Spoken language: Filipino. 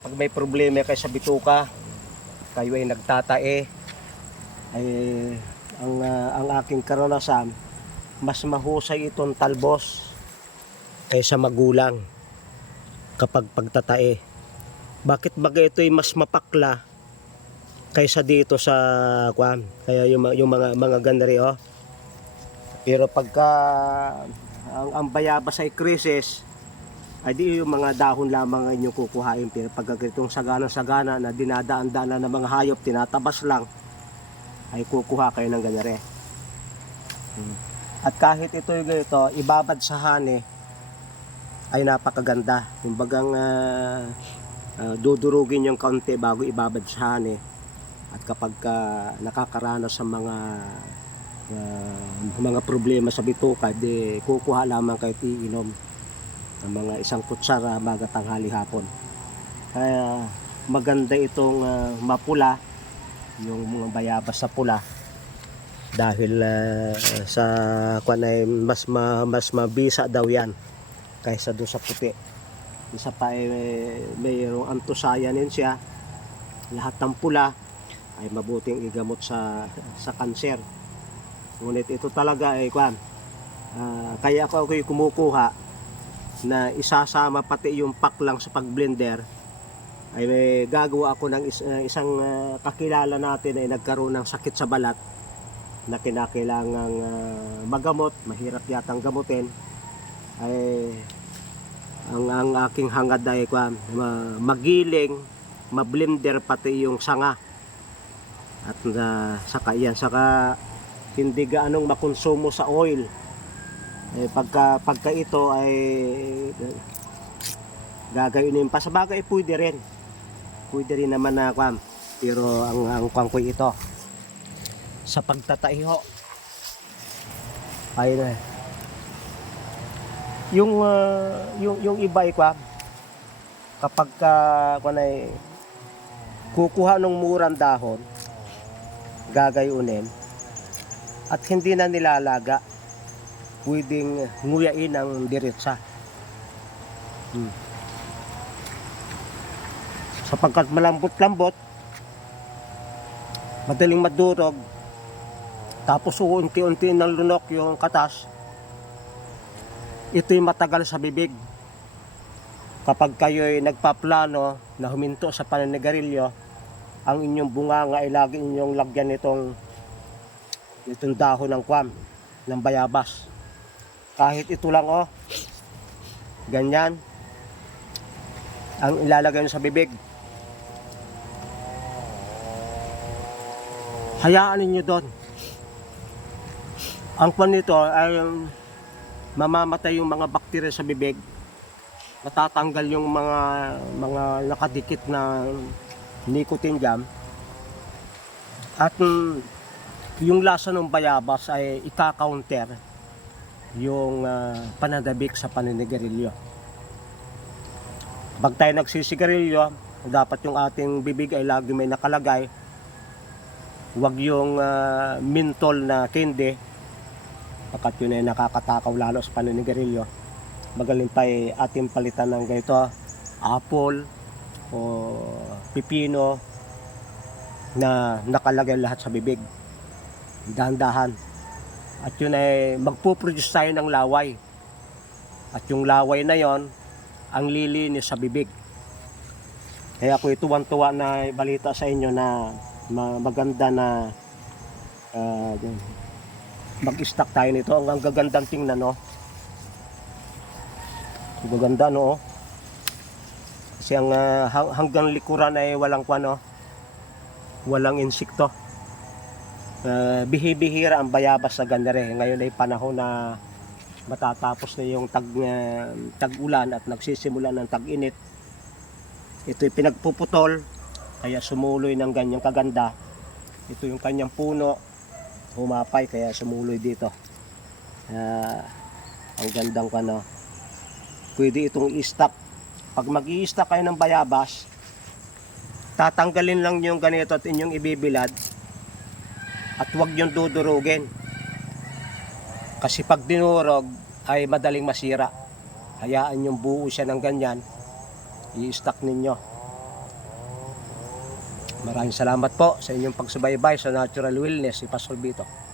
Pag may problema kayo sa bituka, kayo ay nagtatae, ay ang aking karanasan, mas mahusay itong talbos kaysa magulang kapag pagtatae. Bakit baga ito ay mas mapakla kaysa dito sa kwan? Kaya yung mga ganari, oh. Pero pagka ang bayabas ay krisis, ay di yung mga dahon lamang ang inyong kukuhain. Pero pag itong sagana-sagana na dinadaan-daan ng mga hayop, tinatabas lang, ay kukuha kayo ng ganare. At kahit ito yung ito, ibabad sa hani, ay napakaganda. Yung bagang dudurugin yung kaunti bago ibabad sa hani. At kapag nakakaranas sa mga problema sa bituka, di kukuha lamang kayo iinom ng mga isang kutsara baga tanghali hapon. Kaya maganda itong mapula, yung mga bayabas sa pula, dahil sa kwan ay mas mabisa daw yan kaysa doon sa puti. Isa pa ay mayroong anthocyanin siya. Lahat ng pula ay mabuting igamot sa kanser. Ngunit ito talaga ay kwan, kaya ako'y kumukuha na isasama pati yung pack lang sa pagblender. Ay may gagawa ako ng isang kakilala natin ay nagkaroon ng sakit sa balat na kinakailangang magamot, mahirap yatang gamutin. Ay ang aking hangad ay magiling, mablender pati yung sanga. At saka hindi gaanong makonsumo sa oil. Pagka ito ay gagawin pa sa bagay, pwede rin naman na kwan. Pero ang kwan ko ito sa pagtataiho ay yung iba ay kwan, kapag kwan ay kukuha ng murang dahon, gagayunin at hindi na nilalaga, pwedeng nguyain ng diretsa. Sapagkat malambot-lambot, madaling madurog, tapos unti-unti ng lunok yung katas, ito'y matagal sa bibig. Kapag kayo'y nagpaplano na huminto sa paninigarilyo, ang inyong bunganga ay lagi inyong lagyan itong dahon ng kwam, ng bayabas. Kahit ito lang, oh, ganyan ang ilalagay nyo sa bibig. Hayaan ninyo doon. Ang kwan nito ay mamamatay yung mga bakterya sa bibig, matatanggal yung mga nakadikit na nicotine jam, at yung lasa ng bayabas ay ika-counter yung pananabik sa paninigarilyo. Pag tayo nagsisigarilyo, dapat yung ating bibig ay lagi may nakalagay. Huwag yung mentol na candy, pagkat yun ay nakakatakaw lalo sa paninigarilyo. Magaling pa ay ating palitan ng ganito, apple o pipino na nakalagay lahat sa bibig. Dahan-dahan. At yun ay magpuproduce tayo ng laway. At yung laway na yon ang lilinis sa bibig. Kaya ako tuwan-tuwa na balita sa inyo na maganda na mag-stock tayo nito. Ang gagandang tingnan, no? Gaganda, no? Kasi ang hanggang likuran ay walang kwano, walang insekto. Bihibihira ang bayabas sa ganare. Ngayon ay panahon na matatapos na yung tag-ulan at nagsisimula ng tag-init. Ito'y pinagpuputol, kaya sumuloy ng ganyang kaganda. Ito yung kanyang puno, humapay, kaya sumuloy dito. Ang gandang kano. Pwede itong i-stock. Pag mag-i-stock kayo ng bayabas, tatanggalin lang yung ganito at inyong ibibilad. At huwag yung dudurugin. Kasi pag dinurog ay madaling masira. Hayaan yung buo siya ng ganyan. I-stock ninyo. Maraming salamat po sa inyong pagsubaybay sa Natural Wellness si Pastor Vito.